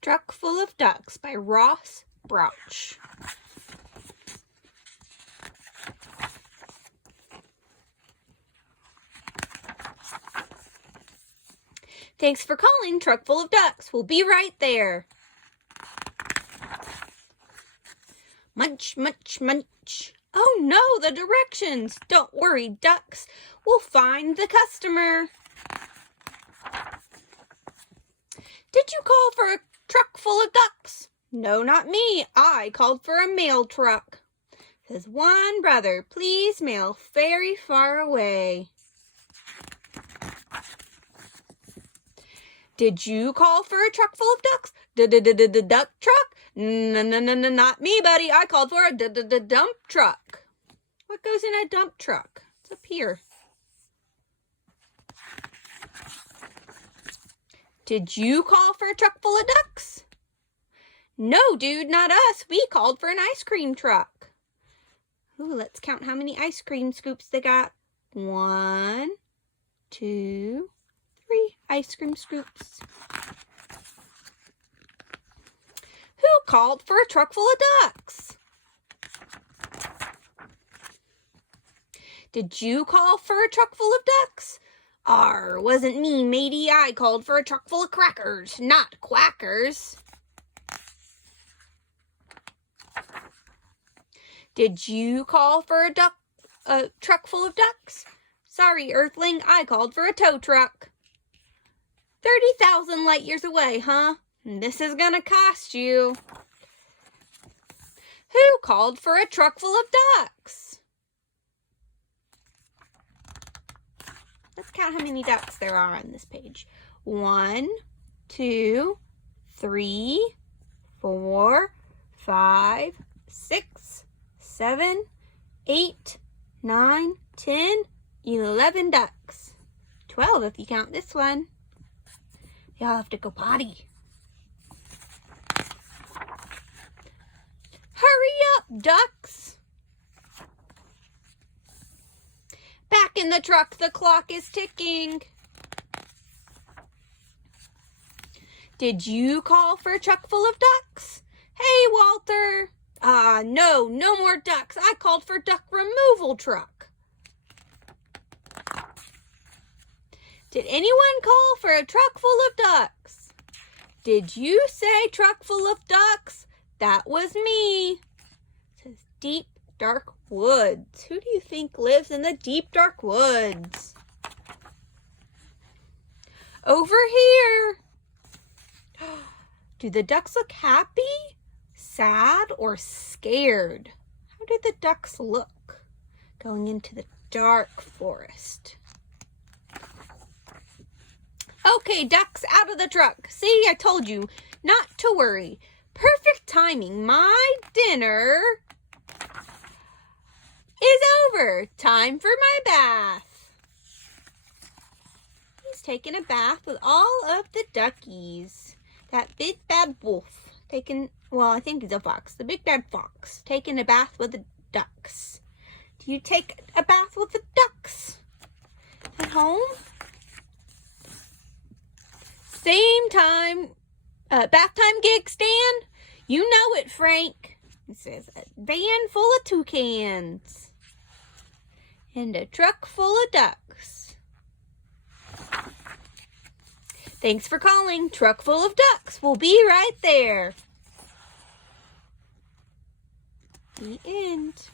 Truck Full of Ducks by Burach. Thanks for calling Truck Full of Ducks. We'll be right there. Munch, munch, munch. Oh no, the directions. Don't worry, ducks. We'll find the customer. Did you call for a truck full of ducks? No, not me. I called for a mail truck. Says one brother, please mail very far away. Did you call for a truck full of ducks? Duck truck? No, not me, buddy. I called for a dump truck. What goes in a dump truck? It's up here. Did you call for a truck full of ducks? No, dude, not us. We called for an ice cream truck. Ooh, let's count how many ice cream scoops they got. 1, 2, 3 ice cream scoops. Who called for a truck full of ducks? Did you call for a truck full of ducks? Wasn't me, matey. I called for a truck full of crackers, not quackers. Did you call for a truck full of ducks? Sorry, Earthling, I called for a tow truck. 30,000 light years away, huh? This is gonna cost you. Who called for a truck full of ducks? Let's count how many ducks there are on this page. 1, 2, 3, 4, 5, 6, 7, 8, 9, 10, 11 ducks. 12 if you count this one. Y'all have to go potty. Hurry up, ducks. Back in the truck, the clock is ticking. Did you call for a truck full of ducks? Hey, Walter. No more ducks. I called for duck removal truck. Did anyone call for a truck full of ducks? Did you say truck full of ducks? That was me. It says deep, dark woods. Who do you think lives in the deep, dark woods? Over here. Do the ducks look happy, sad, or scared? How do the ducks look going into the dark forest? Okay, ducks, out of the truck. See, I told you not to worry. Perfect timing. My dinner is over. Time for my bath. He's taking a bath with all of the duckies. That big bad wolf I think he's a fox. The big bad fox taking a bath with the ducks. Do you take a bath with the ducks at home? Same time, bath time gig, Stan? You know it, Frank. It says a van full of toucans and a truck full of ducks. Thanks for calling Truck Full of Ducks. We'll be right there. The end.